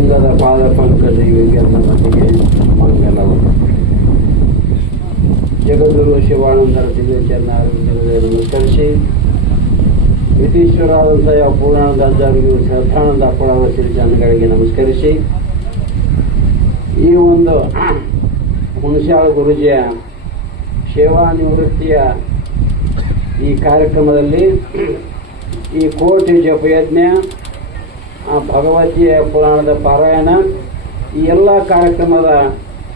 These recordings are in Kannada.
ಲಿಂಗದ ಪಾದ ಪಂಕಜ ಇವರಿಗೆಲ್ಲ ಮಟ್ಟಿಗೆ ಮಂಗಲವು. ಜಗದ್ಗುರು ಶಿವಾನಂದರ ದಿವ್ಯ ಯತೀಶ್ವರಾದಂಥ ಯಾವ ಪೂರ್ಣಾನಂದ ಅಜ್ಜಾರಿಗೂ ಶ್ರದ್ಧಾನಂದ ಅಪ್ಪಳವ ಶ್ರೀಜನಗಳಿಗೆ ನಮಸ್ಕರಿಸಿ. ಈ ಒಂದು ಹುಣಸಾಳ ಗುರುಜಿಯ ಸೇವಾ ನಿವೃತ್ತಿಯ ಈ ಕಾರ್ಯಕ್ರಮದಲ್ಲಿ ಈ ಕೋಟಿ ಜಪಯಜ್ಞ ಆ ಭಗವತಿಯ ಪುರಾಣದ ಪಾರಾಯಣ, ಈ ಎಲ್ಲ ಕಾರ್ಯಕ್ರಮದ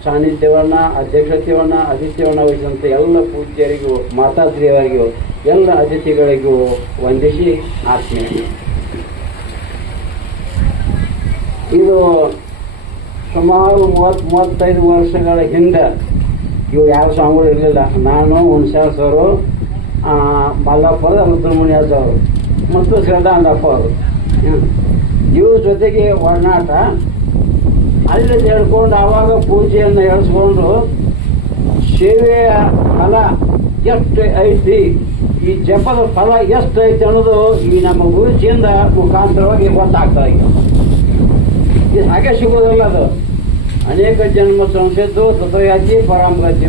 ಸಾನ್ನಿಧ್ಯವನ್ನು, ಅಧ್ಯಕ್ಷತೆಯನ್ನು ಅತಿಥ್ಯವನ್ನು ವಹಿಸಿದಂಥ ಎಲ್ಲ ಪೂಜ್ಯರಿಗೂ ಮಾತಾಶ್ರೀಯರಿಗೂ ಎಲ್ಲ ಅತಿಥಿಗಳಿಗೂ ವಂದಿಸಿ ಆತ್ಮೀಯ. ಇದು ಸುಮಾರು ಮೂವತ್ತು, ಮೂವತ್ತೈದು ವರ್ಷಗಳ ಹಿಂದೆ ಇವು ಯಾವ ಸ್ವಾಮಿಗಳು ಇರಲಿಲ್ಲ. ನಾನು ಹುಣಸಾಳ ಸರು ಮಲ್ಲಪ್ಪ ರುದ್ರಮುನಿಯಾಸ್ ಅವರು ಮತ್ತು ಶ್ರದ್ಧಾನಂದಪ್ಪ ಅವರು. ಇವ್ರ ಜೊತೆಗೆ ಒಡನಾಟ. ಅಲ್ಲಿ ಹೇಳ್ಕೊಂಡು ಆವಾಗ ಪೂಜೆಯನ್ನು ಹೇಳಿಸ್ಕೊಂಡು ಸೇವೆಯ ಫಲ ಎಷ್ಟು ಐತಿ, ಈ ಜಪದ ಫಲ ಎಷ್ಟು ಐತಿ ಅನ್ನೋದು ಈ ನಮ್ಮ ಗುರುಚಿಯಿಂದ ಮುಖಾಂತರವಾಗಿ ಗೊತ್ತಾಗ್ತಾ ಇದೆ. ಇದು ಹಾಗೆ ಸಿಗೋದಿಲ್ಲ ಅದು. ಅನೇಕ ಜನ್ಮ ಸಂಸದ್ದು ತತ್ವಯಾತಿ ಪರಾಮಗತಿ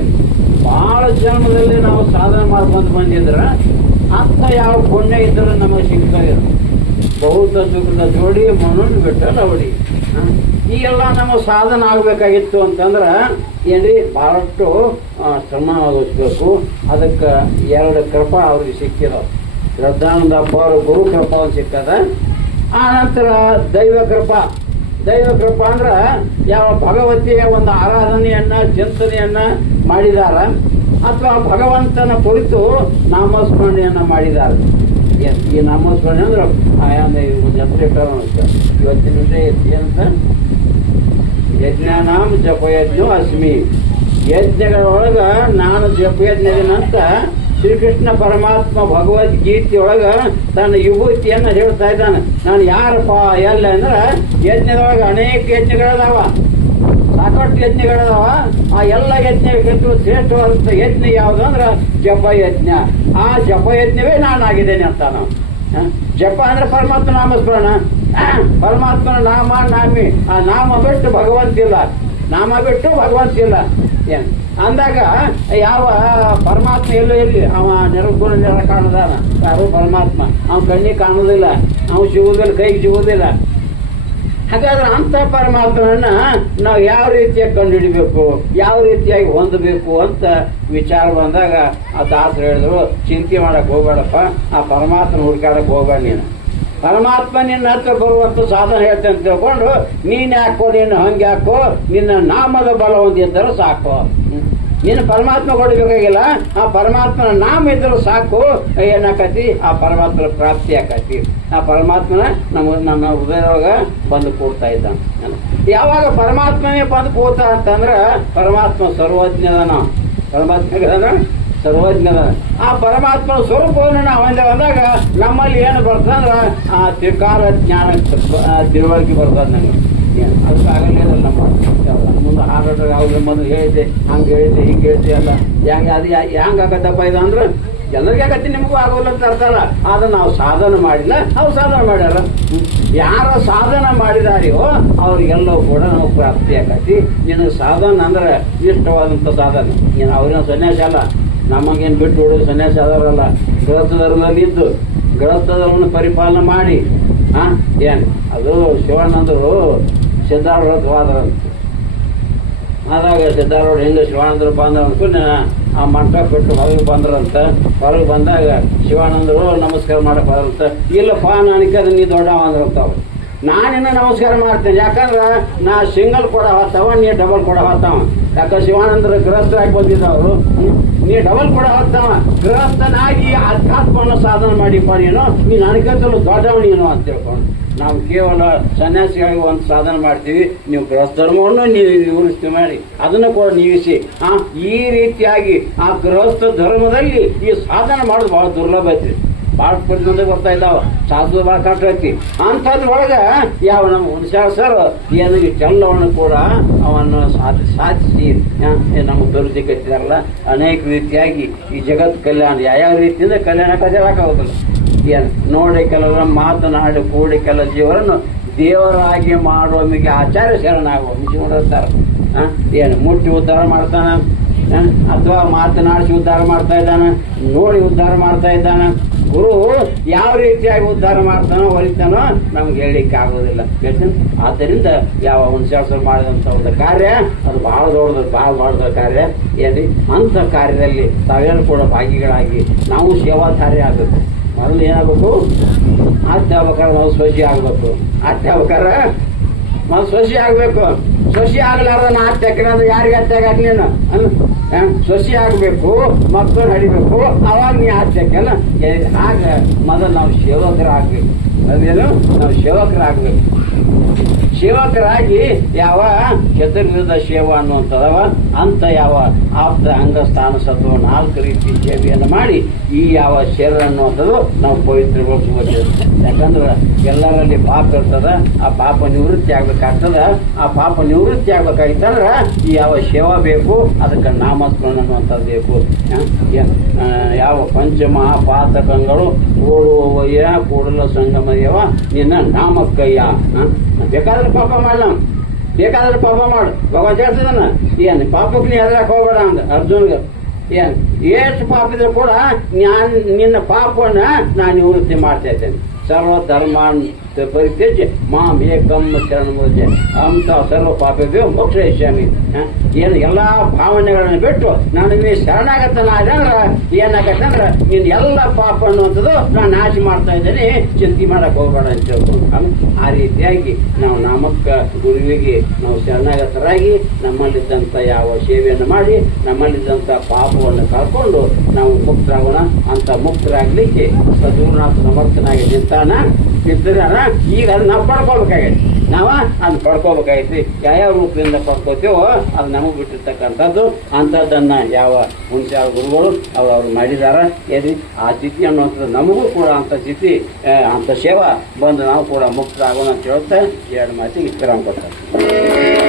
ಭಾಳ ಜನ್ಮದಲ್ಲಿ ನಾವು ಸಾಧನೆ ಮಾಡ್ಕೊಂಡು ಬಂದಿದ್ರೆ ಅಂತ ಯಾವ ಪುಣ್ಯ ಇದ್ದರೆ ನಮಗೆ ಸಿಗ್ತಾ ಇದೆ ಬೌದ್ಧ ದುಗ್ಧ ಜೋಡಿ ಮನೋನ್ ಬಿಟ್ಟಲ್ಲ ಅವಡಿ ಈ ಎಲ್ಲ ನಮ್ಮ ಸಾಧನ ಆಗಬೇಕಾಗಿತ್ತು ಅಂತಂದ್ರೆ ಏನ್ರಿ ಭಾಳಷ್ಟು ಶ್ರಮ ಅದಕ್ಕೆ ಎರಡು ಕೃಪಾ ಅವ್ರಿಗೆ ಸಿಕ್ಕಿರೋ ಶ್ರದ್ಧಾನಂದ ಅವರು ಗುರು ಕೃಪಾ ಸಿಕ್ಕದ. ಆ ನಂತರ ದೈವ ಕೃಪಾ. ದೈವ ಕೃಪಾ ಅಂದ್ರೆ ಯಾವ ಭಗವತಿಯ ಒಂದು ಆರಾಧನೆಯನ್ನ ಚಿಂತನೆಯನ್ನ ಮಾಡಿದಾರ ಅಥವಾ ಭಗವಂತನ ಕುರಿತು ನಾಮಸ್ಮರಣೆಯನ್ನ ಮಾಡಿದ್ದಾರೆ ಎಸ್, ಈ ನಾಮಸ್ಮರಣೆ ಅಂದ್ರೆ ಆಯಾಮ ಒಂದು ಅಂತ ಇವತ್ತಿನ ವಿಷಯ ಏನಂತ? ನಾಮ ಜಪಯಜ್ಞ ಅಸ್ಮಿ. ಯಜ್ಞಗಳೊಳಗ ನಾನು ಜಪಯಜ್ಞದಿನಂತ ಶ್ರೀಕೃಷ್ಣ ಪರಮಾತ್ಮ ಭಗವದ್ಗೀತೆಯೊಳಗ ತನ್ನ ವಿಭೂತಿಯನ್ನು ಹೇಳ್ತಾ ಇದ್ದಾನೆ. ನಾನು ಯಾರಪ್ಪ ಎಲ್ಲ ಅಂದ್ರೆ ಯಜ್ಞದೊಳಗ ಅನೇಕ ಯಜ್ಞಗಳದಾವ. ಸಾಕಷ್ಟು ಯಜ್ಞಗಳದಾವ. ಆ ಎಲ್ಲ ಯಜ್ಞಕ್ಕಿಂತ ಶ್ರೇಷ್ಠವಾದಂಥ ಯಜ್ಞ ಯಾವುದು ಅಂದ್ರೆ ಜಪ ಯಜ್ಞ ಆ ಜಪ ಯಜ್ಞವೇ ನಾನಾಗಿದ್ದೇನೆ ಅಂತ ನಾವು? ಜಪ ಅಂದ್ರೆ ಪರಮಾತ್ಮ ನಾಮಸ್ಮರಣ. ಪರಮಾತ್ಮನ ನಾಮ, ನಾಮಿ. ಆ ನಾಮ ಬಿಟ್ಟು ಭಗವಂತ ಇಲ್ಲ ನಾಮ ಬಿಟ್ಟು ಭಗವಂತ ಇಲ್ಲ ಏನ್? ಅಂದಾಗ ಯಾವ ಪರಮಾತ್ಮ ಎಲ್ಲೂ ಇರಲಿ. ಅವ ನಿರ್ಗುಣ ನಿರಕಾಣದಾನ ಯಾರು ಪರಮಾತ್ಮ? ಅವನ ಕಣ್ಣಿಗೆ ಕಾಣೋದಿಲ್ಲ ಅವನು ಸಿಗುವುದಿಲ್ಲ ಕೈಗೆ ಸಿಗುವುದಿಲ್ಲ ಹಾಗಾದ್ರೆ ಅಂತ ಪರಮಾತ್ಮನನ್ನ ನಾವು ಯಾವ ರೀತಿಯಾಗಿ ಕಂಡುಹಿಡಿಬೇಕು, ಯಾವ ರೀತಿಯಾಗಿ ಹೊಂದಬೇಕು ಅಂತ ವಿಚಾರ ಬಂದಾಗ ಆ ದಾಸರು ಹೇಳಿದ್ರು, ಚಿಂತೆ ಮಾಡಕ್ ಹೋಗ್ಬೇಡಪ್ಪ, ಆ ಪರಮಾತ್ಮನ ಹುಡುಕಾಡಕ್ ಹೋಗ್ಬೇಡ ನೀನು. ಪರಮಾತ್ಮ ನಿನ್ನ ಹತ್ರ ಬರುವಂತ ಸಾಧನ ಹೇಳ್ತೇನೆ ಅಂತ ತಿಳ್ಕೊಂಡು, ನೀನ್ ಯಾಕೋ, ನೀನು ಹಂಗೆ ಹಾಕೋ ನಿನ್ನ ನಾಮದ ಬಲ ಹೊಂದಿದ್ದರೂ ಸಾಕು. ನೀನು ಪರಮಾತ್ಮ ಕೊಡಬೇಕಾಗಿಲ್ಲ? ಆ ಪರಮಾತ್ಮನ ನಾಮ ಇದ್ರೂ ಸಾಕು. ಏನಾಕತಿ? ಆ ಪರಮಾತ್ಮನ ಪ್ರಾಪ್ತಿ ಆಕತಿ. ಆ ಪರಮಾತ್ಮನ ನಮ್ಮ ನಮ್ಮ ಹೃದಯದೊಳಗ ಬಂದು ಕೂಡ್ತಾ ಇದ್ದಾನೆ. ಯಾವಾಗ ಪರಮಾತ್ಮನೇ ಬಂದು ಕೂತ ಅಂತಂದ್ರೆ ಪರಮಾತ್ಮ ಸರ್ವಜ್ಞದನ ಪರಮಾತ್ಮ ಸರ್ವಜ್ಞದ ಆ ಪರಮಾತ್ಮನ ಸ್ವರೂಪವನ್ನು ನಾವು ಹೊಂದೆ ಬಂದಾಗ ನಮ್ಮಲ್ಲಿ ಏನು ಬರ್ತದಂದ್ರೆ ಆ ತ್ರಿಕಾಲ ಜ್ಞಾನ ತಿಳುವಳಿಕೆ ಬರ್ತದೆ ನನಗೆ ಅದಕ್ಕೆ ಆಗಂಗಿಲ್ಲ ನಮ್ಮ ಮುಂದೆ ಹಾರಾಟ ಯಾವ್ದು ಬಂದು ಹೇಳಿದೆ ಹಂಗೆ ಹೇಳಿದೆ ಹಿಂಗೆ ಹೇಳಿದೆ ಅಲ್ಲ ಹೆಂಗೆ ಅದು ಹೆಂಗೆ ಆಗತ್ತಪ್ಪ ಇದು ಅಂದ್ರೆ? ಎಲ್ಲರಿಗೆ ಆಗತ್ತೆ, ನಿಮಗೂ ಆಗೋಲ್ಲ ಅಂತ ಅರ್ಥಲ್ಲ ಆದ್ರೆ ನಾವು ಸಾಧನೆ ಮಾಡಿಲ್ಲ, ಅವ್ರು ಸಾಧನೆ ಮಾಡ್ಯಾರ. ಯಾರ ಸಾಧನ ಮಾಡಿದಾರೆಯೋ, ಅವ್ರಿಗೆಲ್ಲವೂ ಕೂಡ ನಾವು ಪ್ರಾಪ್ತಿ ಆಗತಿ ನಿನಗೆ ಸಾಧನ ಅಂದ್ರೆ ಇಷ್ಟವಾದಂಥ ಸಾಧನೆ. ನೀನು ಅವ್ರೇನು ಸನ್ಯಾಸ ಅಲ್ಲ. ನಮಗೇನು ಬಿಟ್ಟು ಬಿಡೋದು ಸನ್ಯಾಸ ಆದವರಲ್ಲ ಗೃಹಸ್ಥ ಧರ್ಮದಲ್ಲಿ ಇದ್ದು, ಗೃಹಸ್ಥ ಧರ್ಮನ ಪರಿಪಾಲನೆ ಮಾಡಿ. ಹಾಂ ಏನು? ಅದು ಶಿವಾನಂದರು ಸಿದ್ಧಾರೂಢ ಹೋದ್ರಂತ ಆದಾಗ ಸಿದ್ಧಾರೂಢ ಹಿಂದೆ ಶಿವಾನಂದರು ಬಂದ್ರು ಅನ್ಕೊಂಡು ಆ ಮಂಟಪ ಬಿಟ್ಟು ಹೊರಗೆ ಬಂದ್ರಂತ. ಹೊರಗೆ ಬಂದಾಗ ಶಿವಾನಂದರು ನಮಸ್ಕಾರ ಮಾಡಕ್ಕೆ ಹೋದ್ರಂತ ಇಲ್ಲಪ್ಪ ನನಗೆ ನೀ ದೊಡ್ಡ ಅಂದ್ರಂತ ಅವ್ರು. ನಾನಿನ್ನ ನಮಸ್ಕಾರ ಮಾಡ್ತೇನೆ. ಯಾಕಂದ್ರೆ ನಾ ಸಿಂಗಲ್ ಕೊಡ ಹೊತ್ತವ ನೀ ಡಬಲ್ ಕೊಡ ಹೊತ್ತವ ಯಾಕಂದ್ರೆ ಶಿವಾನಂದರ ಗೃಹಸ್ಥರಾಗಿ ಬಂದಿದ್ದವರು ನೀ ಡಬಲ್ ಕೊಡ ಹೊತ್ತವ ಗೃಹಸ್ಥನಾಗಿ ಅಧ್ಯಾತ್ಮನ ಸಾಧನೆ ಮಾಡಿಪ್ಪ ನೀನು ನೀ ನನಗಂತಲೂ ದೊಡ್ಡವ ನೀನು ಅಂತ ತಿಳ್ಕೊಂಡು. ನಾವು ಕೇವಲ ಸನ್ಯಾಸಿಗಾಗಿ ಒಂದು ಸಾಧನೆ ಮಾಡ್ತೀವಿ. ನೀವು ಗೃಹಸ್ಥ ಧರ್ಮವನ್ನು ನೀವು ನಿವೃತ್ತಿ ಮಾಡಿ. ಅದನ್ನು ಕೂಡ ನೀವಿಸಿ ಆ, ಈ ರೀತಿಯಾಗಿ ಆ ಗೃಹಸ್ಥ ಧರ್ಮದಲ್ಲಿ ಈ ಸಾಧನೆ ಮಾಡೋದು ಬಹಳ ದುರ್ಲಭ ಐತ್ರಿ. ಭಾಳ ಪ್ರತಿಬಂಧ ಬರ್ತಾ ಇದ್ದಾವ. ಸಾಧು ಭಾಳ ಕಷ್ಟ ಐತಿ. ಅಂಥದ್ರೊಳಗೆ ಯಾವ ನಮ್ಮ ಹುಣಸಾಳ ಸರ್ ಏನು ಇಷ್ಟೆಲ್ಲವನ್ನು ಕೂಡ ಅವನ್ನು ಸಾಧಿ, ಸಾಧಿಸಿ ನಮಗೆ ಕಟ್ಟಿದಾರಲ್ಲ. ಅನೇಕ ರೀತಿಯಾಗಿ ಈ ಜಗತ್ ಕಲ್ಯಾಣ, ಯಾವ ರೀತಿಯಿಂದ ಕಲ್ಯಾಣ ಕಜರಾಕೋದಿಲ್ಲ ಏನು ನೋಡಿ ಕೆಲವರ ಮಾತನಾಡಿ ಕೂಡಿ ಕೆಲ ಜೀವರನ್ನು ದೇವರಾಗಿ ಮಾಡುವಮಿಗೆ ಆಚಾರ್ಯ ಶರಣಾಗುವ ಮುಚ್ಚಿಕೊಂಡಿರ್ತಾರೆ ಏನು ಮುಟ್ಟಿ ಉದ್ಧಾರ ಮಾಡ್ತಾನ? ಅಥವಾ ಮಾತನಾಡಿಸಿ ಉದ್ಧಾರ ಮಾಡ್ತಾ ಇದ್ದಾನೆ? ನೋಡಿ ಉದ್ಧಾರ ಮಾಡ್ತಾ ಇದ್ದಾನ? ಗುರು ಯಾವ ರೀತಿಯಾಗಿ ಉದ್ಧಾರ ಮಾಡ್ತಾನೋ, ಹೊಲಿತಾನೋ, ನಮ್ಗೆ ಹೇಳಲಿಕ್ಕೆ ಆಗೋದಿಲ್ಲ. ಆದ್ದರಿಂದ ಯಾವ ಹುಣಸಾಸರು ಮಾಡಿದಂಥ ಒಂದು ಕಾರ್ಯ, ಅದು ಬಹಳ ದೊಡ್ಡದು, ಬಹಳ ದೊಡ್ಡದ ಕಾರ್ಯ. ಏನ್ರಿ? ಅಂಥ ಕಾರ್ಯದಲ್ಲಿ ತಾವೆಲ್ಲರೂ ಕೂಡ ಭಾಗಿಗಳಾಗಿ ನಾವು ಸೇವಾಧಾರಿ ಆಗಬೇಕು. ಮೊದಲು ಏನಾಗಬೇಕು? ಅಧ್ಯಾಪಕರ ನಾವು ಸ್ವಚ್ಛ ಆಗಬೇಕು. ಅಧ್ಯಾಪಕರ ನಾವು ಸ್ವಚ್ಛ ಆಗಬೇಕು. ಸ್ವಚ್ಛ ಆಗ್ಲಾರ್ದ ನಾ ಹತ್ಯಾಕಿನ ಯಾರಿಗೆ ಯಾರಿಗೆ ಹತ್ಯಾಗ ನೀನು? ಸ್ವಸಿ ಆಗಬೇಕು, ಮಕ್ಕಳು ನಡಿಬೇಕು, ಅವಾಗ ನೀ ಹತ್ಯಾಕಲ್ಲ ಆಗ ಮೊದಲು ನಾವು ಸೇವಕರಾಗಬೇಕು. ಅದೇನು? ನಾವು ಸೇವಕರಾಗಬೇಕು. ಸೇವಕರಾಗಿ ಯಾವ ಚತುರ್ವಿಧ ಸೇವ ಅನ್ನುವಂಥದವ, ಅಂತ ಯಾವ ಆಪ್ತ, ಅಂಗಸ್ಥಾನ, ಸತ್ವ ನಾಲ್ಕು ರೀತಿ ಸೇವೆಯನ್ನು ಮಾಡಿ ಈ ಯಾವ ಶರೀರ ಅನ್ನುವಂಥದ್ದು ನಾವು ಪವಿತ್ರಗೊಳಿಸಬೇಕು ಯಾಕಂದ್ರೆ ಎಲ್ಲರಲ್ಲಿ ಪಾಪ ಇರ್ತದ, ಆ ಪಾಪ ನಿವೃತ್ತಿ ಆಗ್ಬೇಕಾಗ್ತದ, ಆ ಪಾಪ ನಿವೃತ್ತಿ ಆಗ್ಬೇಕಾಗಿತ್ತಂದ್ರ ಈ ಯಾವ ಸೇವಾ ಬೇಕು, ಅದಕ್ಕೆ ನಾಮಸ್ಮರಣ ಅನ್ನುವಂಥದ್ದು ಬೇಕು. ಯಾವ ಪಂಚಮಹಾಪಾತಕಗಳು ಓಡುವಯ್ಯ ಕೂಡಲ ಸಂಗಮಯ್ಯವ, ನಿನ್ನ ನಾಮಕ್ಕಯ್ಯ. ಬೇಕಾದ್ರೆ ಪಾಪ ಮಾಡಲ ಬೇಕಾದ್ರೆ ಪಾಪ ಮಾಡು. ಭಗವಂತ ಜಾಸ್ತಿ ಏನ್ ಪಾಪಕ್ಕೆ ನೀ ಹೋಗ್ಬೇಡ ಅಂದ ಅರ್ಜುನ್ಗೆ. ಏನ್? ಎಷ್ಟು ಪಾಪ ಇದ್ರು ಕೂಡ ನಾನು ನಿನ್ನ ಪಾಪವನ್ನ ನಾನು ನಿವೃತ್ತಿ ಮಾಡ್ತಾ ಇದ್ದೇನೆ. ಸರ್ವ ಧರ್ಮ ಪರಿತ್ಯಜ್ಯ, ಮಾಂ ಏಕಂ ಶರಣ ಮುಜೆ ಅಂತ ಸರ್ವ ಪಾಪವೇ ಮೋಕ್ಷ ಇಷ್ಯಾಮಿ ಏನು ಎಲ್ಲ ಭಾವನೆಗಳನ್ನು ಬಿಟ್ಟು ನಾನು ನೀ ಶರಣಾಗತನಾದ್ರೆ ಏನಾಗತ್ತಂದ್ರೆ ನೀನು ಎಲ್ಲ ಪಾಪ ಅನ್ನುವಂಥದ್ದು ನಾನು ನಾಶ ಮಾಡ್ತಾ ಇದ್ದೇನೆ, ಚಿಂತೆ ಮಾಡಕ್ಕೆ ಹೋಗೋಣ ಅಂತ ಹೇಳ್ಕೊಂಡು. ಆ ರೀತಿಯಾಗಿ ನಾವು ನಾಮಕ್ಕ ಗುರುವಿಗೆ ನಾವು ಶರಣಾಗತರಾಗಿ ನಮ್ಮಲ್ಲಿದ್ದಂಥ ಯಾವ ಸೇವೆಯನ್ನು ಮಾಡಿ, ನಮ್ಮಲ್ಲಿದ್ದಂಥ ಪಾಪವನ್ನು ಕಳ್ಕೊಂಡು ನಾವು ಮುಕ್ತರಾಗೋಣ ಅಂತ ಮುಕ್ತರಾಗ್ಲಿಕ್ಕೆ ಸದ್ಗುರುನಾಥ ಸಮರ್ಥನಾಗಿ ನಿಂತಾನ ನಿಂತಿದಾನ ಈಗ ಅದನ್ನ ನಾವು ಪಡ್ಕೋಬೇಕಾಗೈತಿ ನಾವ ಅದನ್ನ ಪಡ್ಕೋಬೇಕಾಗೈತಿ ಯಾವ್ಯಾವ ರೂಪದಿಂದ ಪಡ್ಕೋತೀವೋ ಅದು ನಮಗೆ ಬಿಟ್ಟಿರ್ತಕ್ಕಂಥದ್ದು, ಅಂಥದ್ದನ್ನ ಯಾವ ಹುಣಸೆ ಗುರುಗಳು ಅವ್ರು ಅವ್ರು ಮಾಡಿದಾರ. ಎದಿ ಆ ಸ್ಥಿತಿ ಅನ್ನುವಂಥದ್ದು ನಮಗೂ ಕೂಡ ಅಂತ ಸ್ಥಿತಿ ಅಂತ ಸೇವಾ ಬಂದು ನಾವು ಕೂಡ ಮುಕ್ತರಾಗೋಣ ಅಂತ ಹೇಳ್ತಾ ಎರಡು ಮಾತಿಗೆ ವಿಶ್ರಾಮ ಕೊಡ್ತಾರೆ